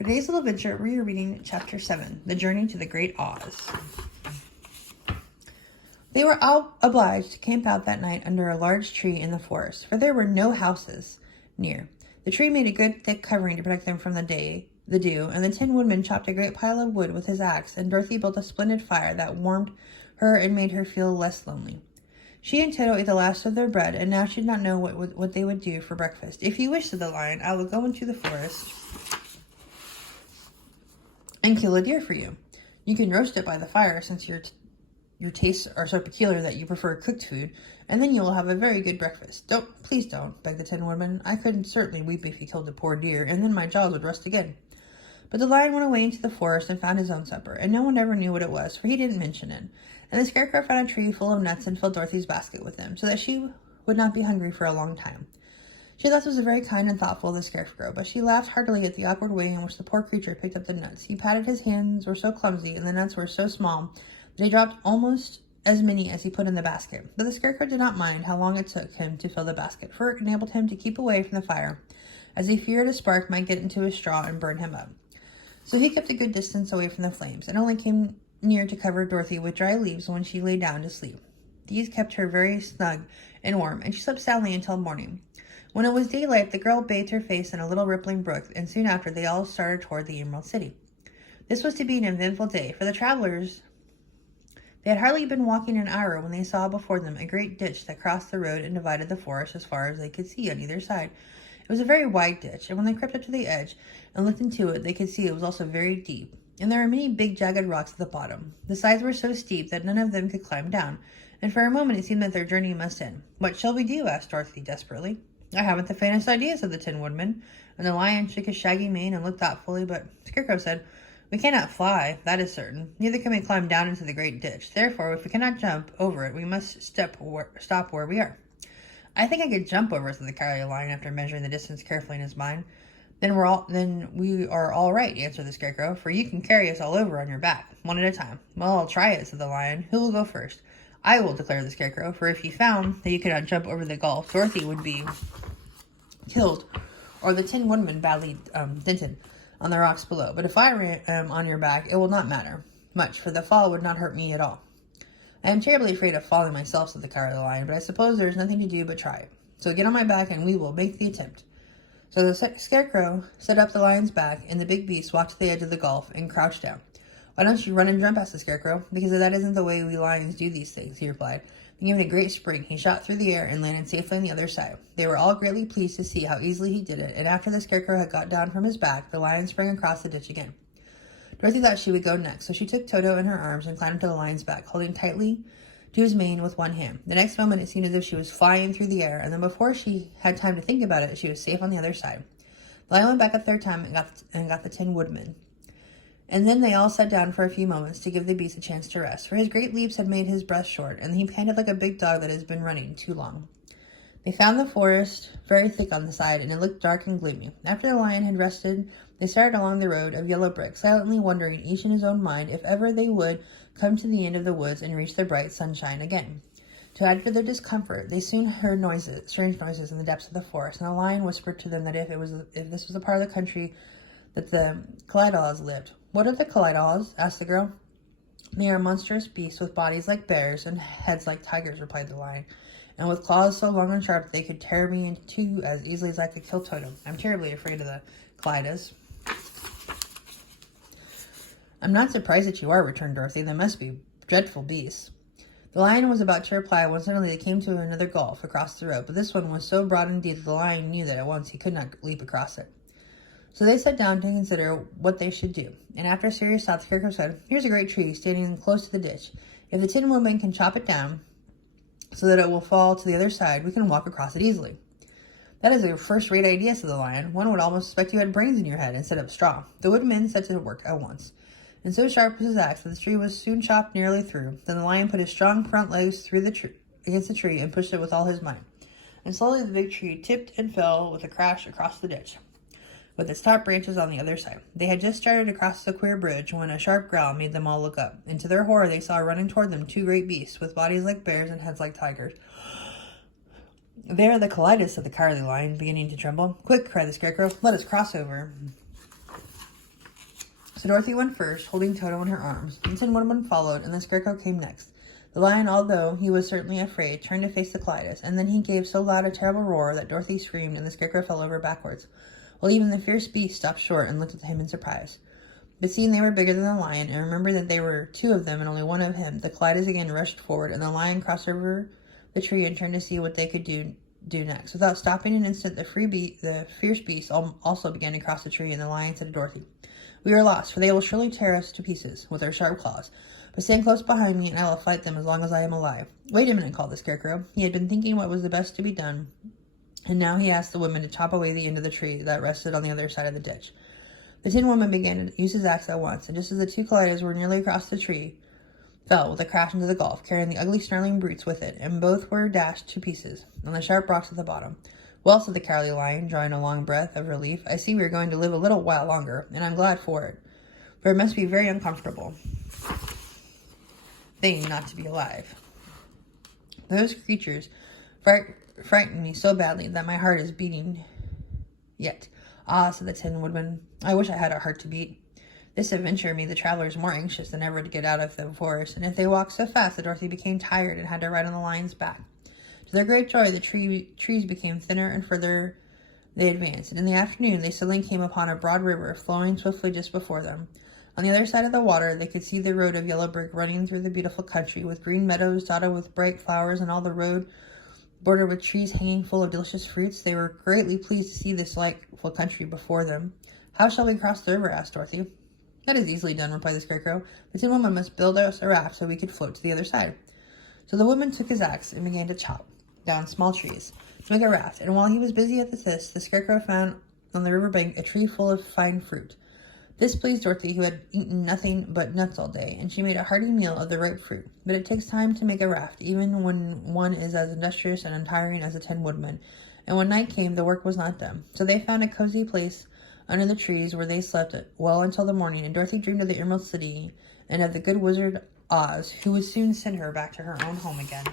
For today's little adventure, we are reading Chapter 7, The Journey to the Great Oz. They were all obliged to camp out that night under a large tree in the forest, for there were no houses near. The tree made a good thick covering to protect them from the dew, and the Tin Woodman chopped a great pile of wood with his axe, and Dorothy built a splendid fire that warmed her and made her feel less lonely. She and Toto ate the last of their bread, and now she did not know what they would do for breakfast. "If you wish," said the Lion, "I will go into the forest and kill a deer for you. You can roast it by the fire, since your tastes are so peculiar that you prefer cooked food, and then you will have a very good breakfast." Please don't," begged the Tin Woodman. "I couldn't certainly weep if you killed a poor deer, and then my jaws would rust again." But the Lion went away into the forest and found his own supper, and no one ever knew what it was, for he didn't mention it. And the Scarecrow found a tree full of nuts and filled Dorothy's basket with them, so that she would not be hungry for a long time. She thought this was very kind and thoughtful of the Scarecrow, but she laughed heartily at the awkward way in which the poor creature picked up the nuts. He patted his hands were so clumsy, and the nuts were so small that he dropped almost as many as he put in the basket. But the Scarecrow did not mind how long it took him to fill the basket, for it enabled him to keep away from the fire, as he feared a spark might get into his straw and burn him up. So he kept a good distance away from the flames, and only came near to cover Dorothy with dry leaves when she lay down to sleep. These kept her very snug and warm, and she slept soundly until morning. When it was daylight, the girl bathed her face in a little rippling brook, and soon after they all started toward the Emerald City. This was to be an eventful day, for the travelers. They had hardly been walking an hour when they saw before them a great ditch that crossed the road and divided the forest as far as they could see on either side. It was a very wide ditch, and when they crept up to the edge and looked into it, they could see it was also very deep, and there were many big jagged rocks at the bottom. The sides were so steep that none of them could climb down, and for a moment it seemed that their journey must end. "What shall we do?" asked Dorothy desperately. "I haven't the faintest idea," said the Tin Woodman, and the Lion shook his shaggy mane and looked thoughtfully, but Scarecrow said, "We cannot fly, that is certain. Neither can we climb down into the great ditch. Therefore, if we cannot jump over it, we must stop where we are." "I think I could jump over," said the Cowardly Lion, after measuring the distance carefully in his mind. Then we are all right," answered the Scarecrow, "for you can carry us all over on your back, one at a time." "Well, I'll try it," said the Lion. "Who will go first?" "I will," declared the Scarecrow, "for if you found that you could not jump over the gulf, Dorothy would be killed, or the Tin Woodman badly dented on the rocks below. But if I am on your back, it will not matter much, for the fall would not hurt me at all." "I am terribly afraid of falling myself," said the Cowardly Lion, "but I suppose there is nothing to do but try it. So get on my back, and we will make the attempt." So the Scarecrow set up the Lion's back, and the big beast walked to the edge of the gulf and crouched down. "Why don't you run and jump?" asked the Scarecrow. "Because that isn't the way we lions do these things," he replied. Then giving a great spring, he shot through the air and landed safely on the other side. They were all greatly pleased to see how easily he did it, and after the Scarecrow had got down from his back, the Lion sprang across the ditch again. Dorothy thought she would go next, so she took Toto in her arms and climbed to the Lion's back, holding tightly to his mane with one hand. The next moment it seemed as if she was flying through the air, and then before she had time to think about it, she was safe on the other side. The Lion went back a third time and got the Tin Woodman. And then they all sat down for a few moments to give the beast a chance to rest, for his great leaps had made his breath short, and he panted like a big dog that has been running too long. They found the forest very thick on the side, and it looked dark and gloomy. After the Lion had rested, they started along the road of yellow brick, silently wondering, each in his own mind, if ever they would come to the end of the woods and reach the bright sunshine again. To add to their discomfort, they soon heard strange noises in the depths of the forest, and the Lion whispered to them that if this was a part of the country that the Kalydahs lived. "What are the Kalydahs?" asked the girl. "They are monstrous beasts with bodies like bears and heads like tigers," replied the Lion, "and with claws so long and sharp that they could tear me in two as easily as I could kill Toto. I'm terribly afraid of the Kalydahs." "I'm not surprised that you are," returned Dorothy. "They must be dreadful beasts." The Lion was about to reply when suddenly they came to another gulf across the road, but this one was so broad and deep that the Lion knew that at once he could not leap across it. So they sat down to consider what they should do, and after a serious thought, the Scarecrow said, "Here's a great tree standing close to the ditch. If the Tin Woodman can chop it down so that it will fall to the other side, we can walk across it easily." "That is a first-rate idea," said the Lion. "One would almost suspect you had brains in your head instead of straw." The Woodman set to work at once, and so sharp was his axe that the tree was soon chopped nearly through. Then the Lion put his strong front legs against the tree and pushed it with all his might, and slowly the big tree tipped and fell with a crash across the ditch, with its top branches on the other side. They had just started across the queer bridge when a sharp growl made them all look up, and to their horror they saw running toward them two great beasts with bodies like bears and heads like tigers. "They are the Kalydahs," said the Cowardly Lion, beginning to tremble. "Quick," cried the Scarecrow, "let us cross over." So Dorothy went first, holding Toto in her arms. The Tin Woodman followed, and the Scarecrow came next. The lion, although he was certainly afraid, turned to face the Clytus, and then he gave so loud a terrible roar that Dorothy screamed and the Scarecrow fell over backwards, while even the fierce beast stopped short and looked at him in surprise. But seeing they were bigger than the lion, and remembering that there were two of them and only one of him, the Clytus again rushed forward, and the lion crossed over the tree and turned to see what they could do next. Without stopping an instant, the fierce beast also began to cross the tree, and the lion said to Dorothy, "We are lost, for they will surely tear us to pieces with their sharp claws. But stand close behind me, and I will fight them as long as I am alive." "Wait a minute," called the Scarecrow. He had been thinking what was the best to be done, and now he asked the woman to chop away the end of the tree that rested on the other side of the ditch. The Tin Woman began to use his axe at once, and just as the two colliders were nearly across the tree, fell with a crash into the gulf, carrying the ugly snarling brutes with it, and both were dashed to pieces on the sharp rocks at the bottom. "Well," said the Cowardly Lion, drawing a long breath of relief, "I see we are going to live a little while longer, and I'm glad for it, for it must be very uncomfortable thing not to be alive. Those creatures frightened me so badly that my heart is beating yet." "Ah," said the Tin Woodman, "I wish I had a heart to beat." This adventure made the travelers more anxious than ever to get out of the forest, and if they walked so fast that Dorothy became tired and had to ride on the lion's back. To their great joy, the trees became thinner and further they advanced, and in the afternoon they suddenly came upon a broad river flowing swiftly just before them. On the other side of the water, they could see the road of yellow brick running through the beautiful country, with green meadows dotted with bright flowers, and all the road bordered with trees hanging full of delicious fruits. They were greatly pleased to see this delightful country before them. "How shall we cross the river?" asked Dorothy. "That is easily done," replied the Scarecrow. "The Tin Woman must build us a raft so we could float to the other side." So the woman took his axe and began to chop down small trees to make a raft, and while he was busy at this, the Scarecrow found on the river bank a tree full of fine fruit. This pleased Dorothy, who had eaten nothing but nuts all day, and she made a hearty meal of the ripe fruit. But it takes time to make a raft, even when one is as industrious and untiring as a Tin Woodman, and when night came, the work was not done. So they found a cozy place under the trees, where they slept well until the morning, and Dorothy dreamed of the Emerald City and of the good wizard Oz, who would soon send her back to her own home again.